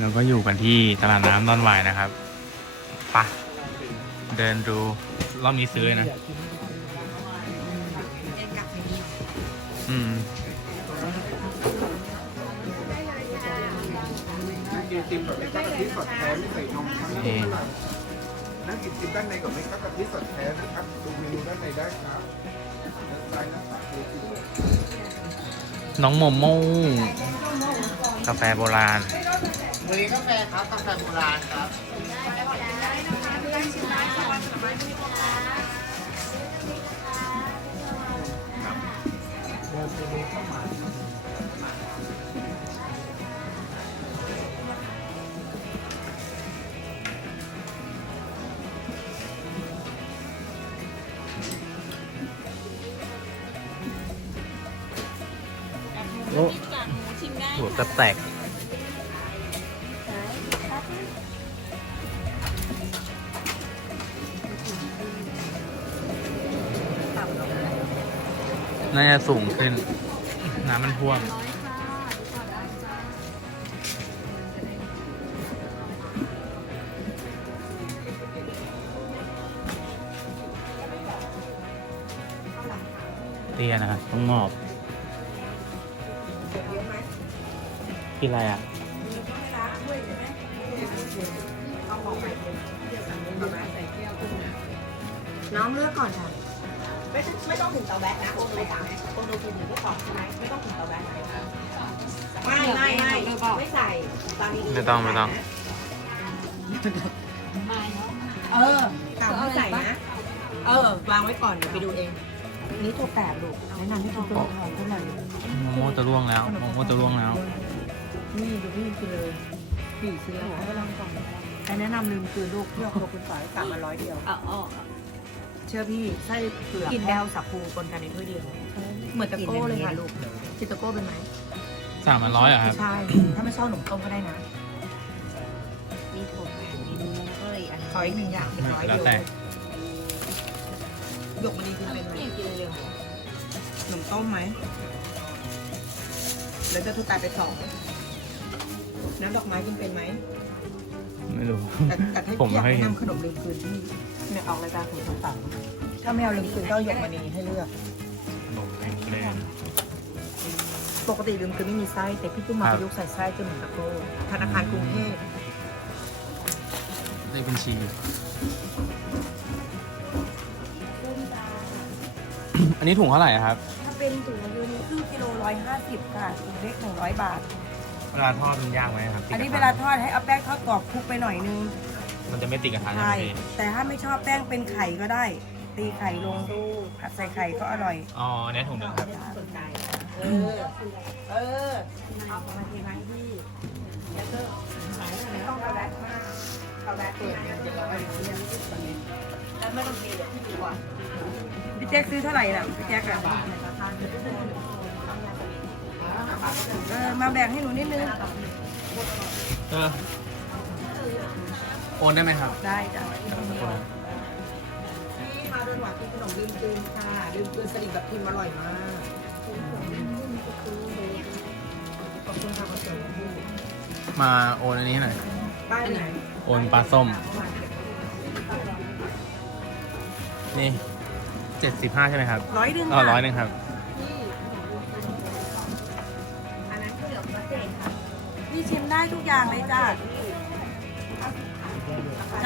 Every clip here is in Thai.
เราก็อยู่กันที่ตลาดน้ำดอนหวายนะครับไปะเดินดูรอบนี้ซื้อเลยนะอืม กินติมแบบไม่กะทิสดแท้ไม่ใส่นมครับนี่นั่งกินติมด้านในกับไม่กะทิสดแท้นะครับ ดูเมนูด้านในได้ครับด้านซ้ายน้าตักดูสิน้องโมโม่กาแฟโบราณ มือนี้กาแฟครับกาแฟโบราณครับโอ้หัวแตก น่าจะสูงขึ้น น้ำมันท่วม เตี้ยนะต้องงอบกินอะไรอะน้องเลือกก่อนค่ะ ไม่ไม่ต้องถึงเตาแบ๊กนะโอ้ไม่ต่างโอ้โนกินหนึ่งก็พอใช่ไหมไม่ต้องถึงเตาแบ๊กไม่ไม่ไม่ไม่ใส่ตอนนี้ไม่ต้องไม่ต้องเออถามไม่ใส่นะ เออ วางไว้ก่อนเดี๋ยวไปดูเอง นี่ตัวแปดลูกแนะนำให้คุณตัวทองเท่าไหร่โมโมจะร่วงแล้วโมโมจะร่วงแล้ว นี่ดูนี่คือเลยสี่ชิ้นแล้วให้ลองก่อนแต่แนะนำลืมคือลูกเพื่อครบคุณสายกลับมาร้อยเดียวอ๋ออ๋อ เชื่อพี่ไส้เผือกกินแอลสับปูปนกันในถ้วยเดียวเหมือนตะโก้เลยค่ะลูกกินตะโก้เป็นไหมสามพันร้อยอะครับใช่ ถ้าไม่ชอบขนมต้มก็ได้นะมีถั่วแปดมีนมแล้วก็อีกอันขออีกหนึ่งอย่างเป็นร้อยแล้วเดียวแต่หยกมันดีคือเป็นไหมไม่อยากกินเลยเหรอขนมต้มไหมแล้วจะทุกตายไปสองน้ำดอกไม้กินเป็นไหมไม่รู้แต่แต่ถ้าผมไม่อยากค่อยแนะเห็นนำขนมลืมคืนที่ เนี่ยออกรายการของทางต่างถ้าไม่เอาลืมคืนก็เอาหยกมณีให้เลือก นมแดงปกติลืมคืนไม่มีไส้แต่พี่ตุ้มมาครับประยุกต์ใส่ไส้จนเหมือนตะโก้ธนาคารกรุงเทพเลขบัญชี อันนี้ถุงเท่าไหร่อะครับ ถ้าเป็นถุงยูนี้ครึ่งกิโลร้อยห้าสิบค่ะถุงเล็กหนึ่งร้อยบาท เวลาทอดมันยากไหมครับอันนี้เวลาทอดให้เอาแป้งทอดกรอบคลุกไปหน่อยนึง มันจะไม่ติดกระทะใช่ไหมใช่พี่แต่ถ้าไม่ชอบแป้งเป็นไข่ก็ได้ ตีไข่ลงผัดใส่ไข่ก็อร่อยอ๋ออันนี้ถุงหนึ่งครับเออ เออเอามาทีไหมพี่แล้วก็ไม่ต้องเอาแรกมากเอาแรกเปิดเนี่ยเดี๋ยวเราไปเรียนแล้วไม่ต้องเกลี่ยพี่ดีกว่าพี่แจ็คซื้อเท่าไหร่ล่ะพี่แจ็คอะเออมาแบ่งให้หนูนิดนึงเออ โอนได้ไหมครับ ได้จ้ะพี่มาเดินหวานกินขนมลืมคืนค่ะลืมคืนสลิดแบบพิมพ์อร่อยมาก ขอบคุณค่ะคุณเสริมมาโอนอันนี้หน่อยบ้านไหนโอนปลาส้ม นี่เจ็ดสิบห้าใช่ไหมครับร้อยหนึ่งอ๋อค่ะร้อยหนึ่งครับอันนั้นคือเหลือพิเศษค่ะพี่ชิมได้ทุกอย่างเลยจ้ะ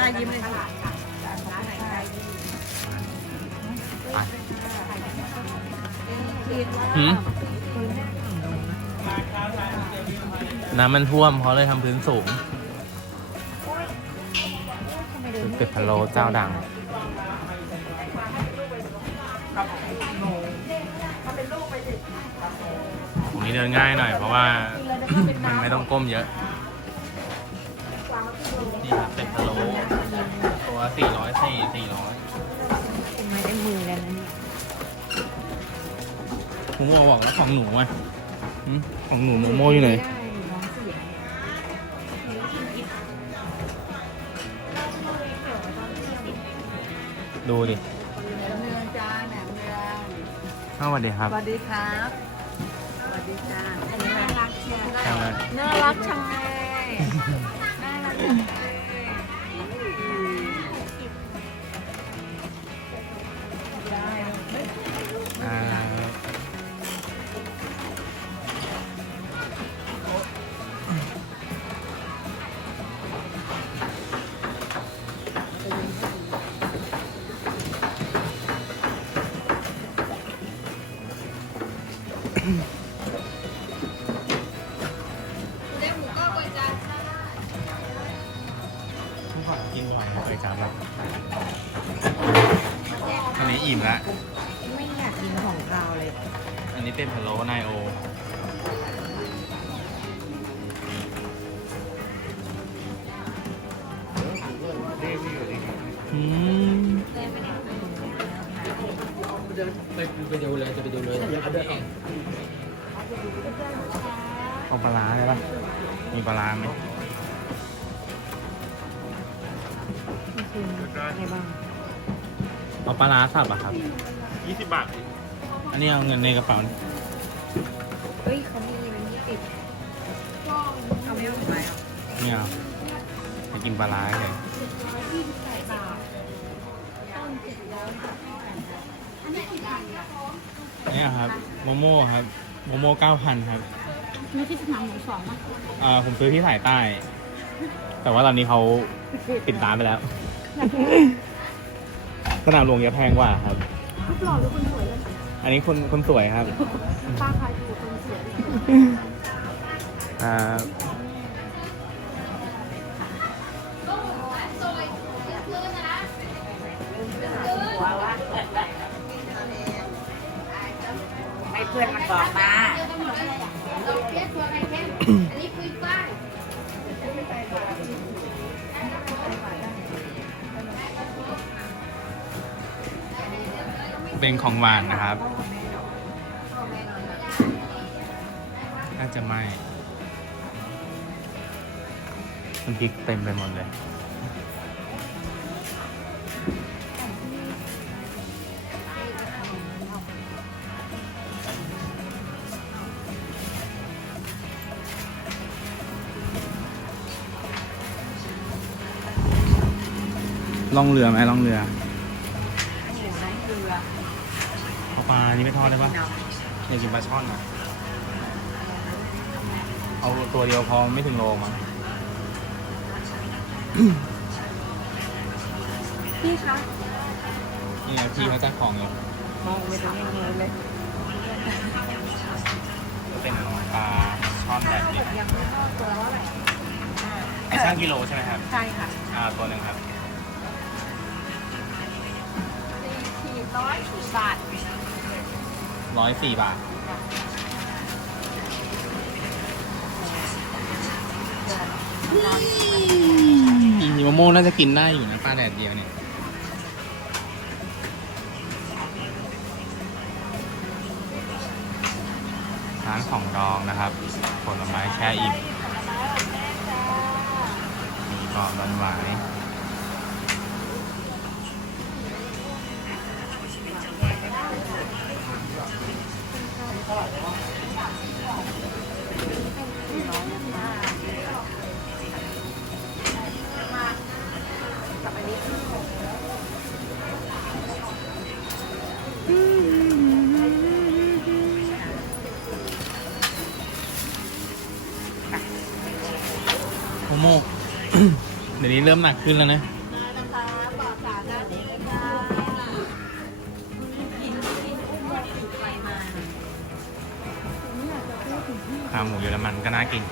ใช่ยิ้มเลยหืมน้ำมันท่วมเขาเลยทำพื้นสูงเป็ดพะโล้เจ้าดังผมนี้เดินง่ายหน่อยเพราะว่า มันไม่ต้องก้มเยอะ นี่ครับเป็ดพะโล้ตัวสี่ร้อยสี่สี่ร้อยเป็นไม้เป็นมือแล้วนะเนี่ยผมบอกบอกแล้วของหนูอะหืมของหนูโมโมอยู่ไหนได้น้องเสียดูดิเนืองจ้าแหนมเนืองสวัสดีครับสวัสดีครับสวัสดีจ้าอันนี้น่ารักเชียวครับน่ารักชังเลย ไปดูเลยจะไปดูเลยเอาเดินออกเอาปลาร้าได้ปะมีปลาร้าไหมนี่คืออะไรบ้างเอาปลาร้าสับอะครับ ยี่สิบบาทอันนี้เอาเงินในกระเป๋านี่เฮ้ยเขามีมันยี่สิบเอาไม่เอาไปอะไม่เอาไปกินปลาร้าเลย เนี่ยครับโมโม่ครับโมโม่เก้าพันครับนี่ที่สนามหมูสองมั้งอ่าผมซื้อที่สายใต้ แต่ว่าตอนนี้เขาปิดร้านไปแล้ว สนามหลวงจะแพงกว่าครับ รูปหล่อหรือคนสวยเลยอันนี้คนคนสวยครับ ป้าใครคือคนสวยอ่า เพื่อนมันบอกมาเป็นของหวานนะครับ น่าจะไม่มันพริกเต็มไปหมดเลย ล่องเรือไหมล่องเรือเอาปลานี่ไม่ทอดได้ปะอยากกินปลาช่อนอะ เอาตัวเดียวพอไม่ถึงโลมั้งพี่คะนี่ไงพี่เขาจะของอยู่มองไม่ต้องเงินเลยเป็นปลาช่อนแบบนี้ยังไม่ทอดตัวเท่าไหร่ช่างกิโลใช่ไหมครับ ใช่ค่ะ อ่าตัวหนึ่งครับ ร้อยสี่บาทร้อยสี่บาทมีมะม่วงน่าจะกินได้อยู่นะปลาแดดเดียวเนี่ย ร้านของดองนะครับผลไม้แช่อิ่มมีกรอบหวาน โมโม่เดี๋ยวนี้เริ่มหนักขึ้นแล้วนะ ขาหมูเยอรมันก็น่ากิน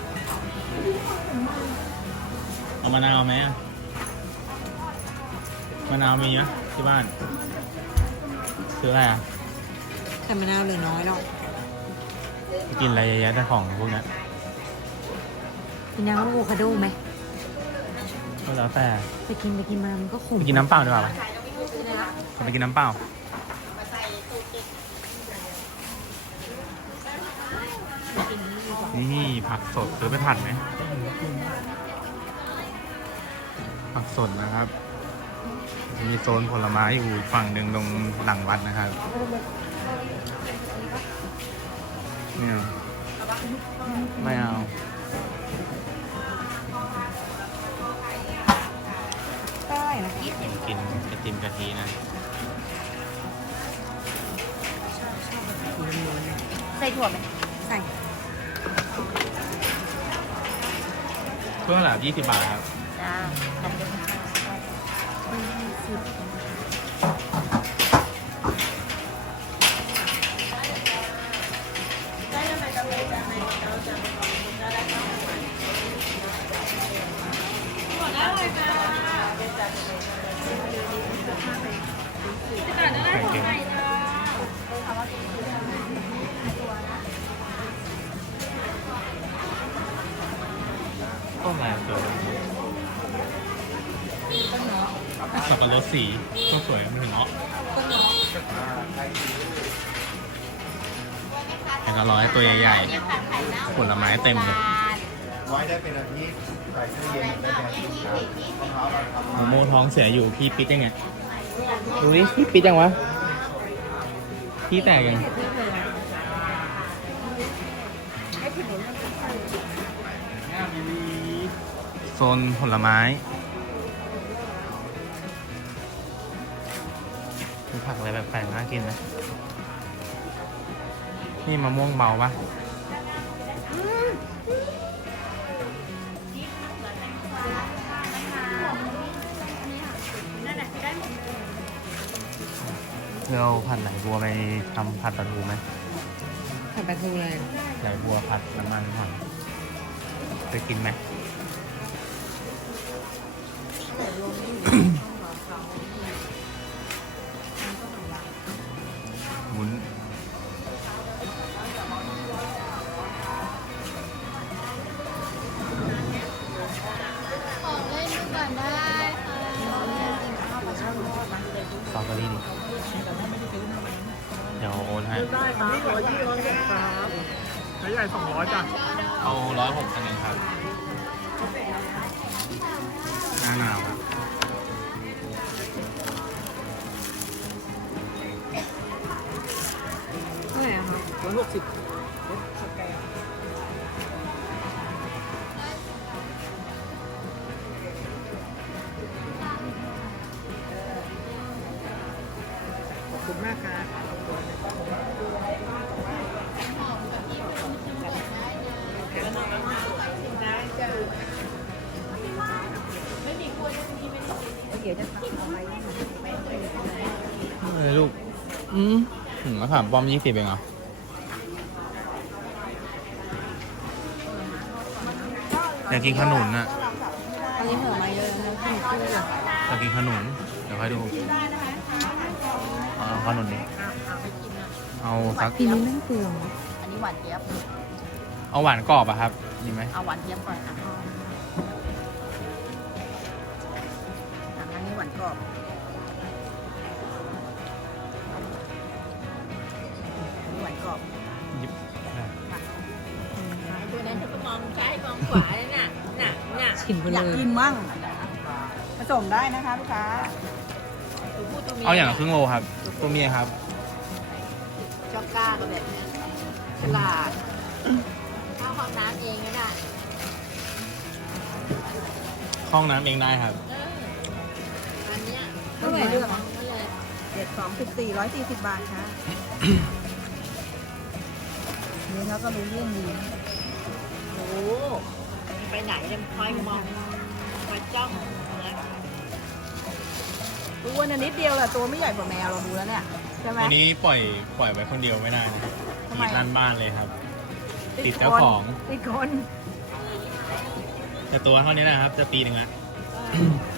เอามะนาวไหมอะมะนาวมีไหมที่บ้านซื้ออะไรอะแต่มะนาวเหลือน้อยหรอกกินอะไรเยอะแยะแต่ของพวกเนี้ยกินน้ำอะโวคาโดไหมก็แล้วแต่ไปกินไปกินมามันก็ขมไปกินน้ำเปล่าดีกว่าปะไปกินน้ำเปล่า นี่ผักสดซื้อไปผัดไหมผักสดนะครับ มีโซนผลไม้อยู่อีกฝั่งหนึ่งตรงหลังวัดนะครับเนี่ยไม่เอาได้นะคะกินไอติมกะทินะใส่ถั่วไหม พื่อละยี่สิบบาทครับ จ้าขอบคุณค่ะไสับปะรดสีก็สวยไม่ถึงเนาะแล้วก็ร้อยตัวใหญ่ๆผลไม้เต็มเลยไว้ได้เป็นอาทิตย์ใส่ตู้เย็นได้เป็นอาทิตย์ครับมะพร้าวเราทำหมูโมท้องเสียอยู่พี่ปิดยังไงดูดิพี่ปิดยังวะพี่แตกยังโซนผลไม้ มีผักอะไรแบบแปลกๆน่ากินไหมนี่มะม่วงเบาปะเราผัดไหลบัวไปทำผัดปลาทูไหมผัดปลาทูเลยไหลบัวผัดน้ำมันหอยเคยกินไหม ได้ครับร้อยยี่ร้อยสิบครับใหญ่สองร้อยจ้ะเอาร้อยหกอันนึ่งครับหน้าหนาวครับเท่าไหร่อะคะร้อยหกสิบ ดี๋ยวจะทำอะไรเฮ้ยลูก อืมถึงมะขามป้อมยี่สิบเองเหรออยากกินขนุนน่ะอันนี้ผลไม้เยอะนะขึ้นชื่อเลยอยากกินขนุน เดี๋ยวค่อยดูเอาขนุนนี้ เอาสักปีนี้ไม่เปลืองอันนี้หวานเจี๊ยบเอาหวานกรอบอะครับมีไหมเอาหวานเจี๊ยบก่อนค่ะ กรอบหวานกรอบหยิบตัวนั้นเธอก็มองซ้ายมองขวาเลยน่ะน่ะน่ะชิมไปอเลยากกินมั่งผสมได้นะคะลูกค้าตัวผู้ตัวเมีเอาอย่างละครึ่งโลครับ ตัวเมียครับ ชอบกล้าก็แบบนี้ฉลาดข้าวห้องน้ำเองก็ได้ ห้องน้ำเองได้ครับ ไหร่เลือกของก็เลยเจ็ดสองสิบสี่ร้อยสี่สิบบาทค่ะนี่แล้วก็รู้เรื่องดีโอ้โหไปไหนเนี่ยคอยมองมาจ้องนะตัวน่ะนิดเดียวแหละตัวไม่ใหญ่กว่าแมวเราดูแล้วเนี่ยใช่ไหมวันนี้ปล่อยปล่อยไว้คนเดียวไม่ได้นะทำไมติดร้านบ้านเลยครับ ติดเจ้าของติดคนแต่ตัวเท่านี้นะครับ จะปีหนึ่งละถ้า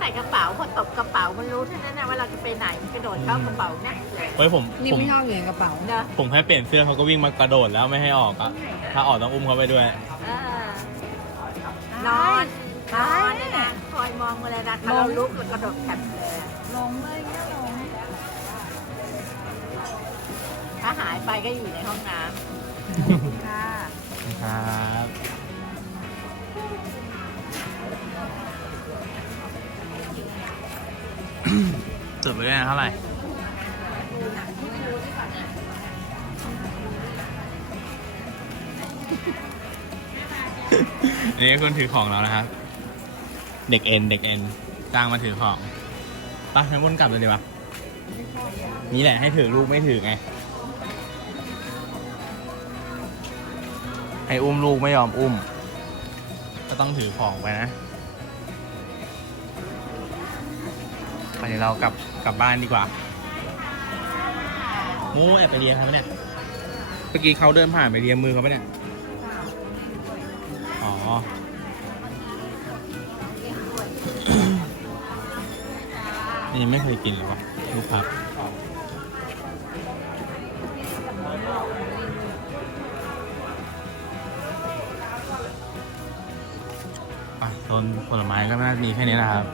ใส่กระเป๋าพอตบกระเป๋ามันรู้เท่านั้นนะว่าเราจะไปไหนกระโดดเข้ากระเป๋านะเฮ้ยผมนี่ผมไม่ชอบอยู่ในกระเป๋าเนอะผมแค่เปลี่ยนเสื้อเขาก็วิ่งมากระโดดแล้วไม่ให้ออกอะถ้าออกต้องอุ้มเขาไปด้วยเออนอนนอนเนี่ยนะคอยมองมาเลยนะถ้าเราลุกแล้วกระโดดแคปเลยลงเลยเนี่ยลงถ้าหายไปก็อยู่ในห้องน้ค่ะ ครับ จดไปด้วยนะเท่าไหร่อันนี้คนถือของเรานะครับ เด็กเอ็น เด็กเอ็นจ้างมาถือของไปะงั้นวนกลับเลยดีกว่านี่แหละให้ถือลูกไม่ถือไง ให้อุ้มลูกไม่ยอมอุ้ม ก็ต้องถือของไปนะ ไปเดี๋ยวเรากลับกลับบ้านดีกว่าโม้แอบไปเรียนเขาปะเนี่ย เมื่อกี้เขาเดินผ่านไปเรียนมือเขาปะเนี่ย อ๋อ นี่ไม่เคยกินเลยวะลูกพับอะโซนผลไม้ก็น่ามีแค่นี้นะครับ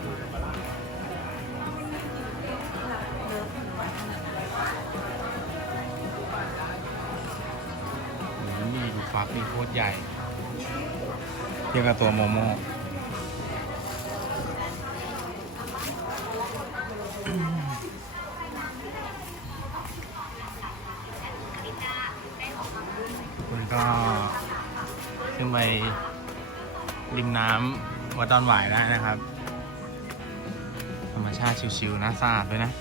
นี่ดูฟักนี่โคตรใหญ่เทียบกับตัวโมโม่คุณก็ขึ้นไปริมน้ำวัดดอนหวายได้นะครับ ธรรมชาติชิวๆนะสะอาดด้วยนะ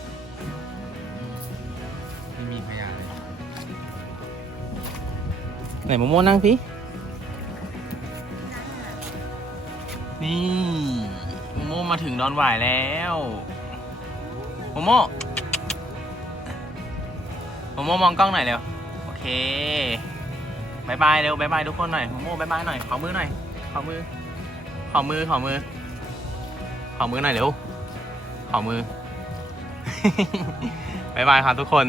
ไหนโมโม่นั่งสินี่โมโม่มาถึงดอนหวายแล้วโมโม่โมโม่มองกล้องหน่อยเร็วโอเคบายบายเร็วบายบายทุกคนหน่อยโมโม่บายบายหน่อยขอมือหน่อยขอมือขอมือขอมือขอมือหน่อยเร็วขอมือบายบายครับทุกคน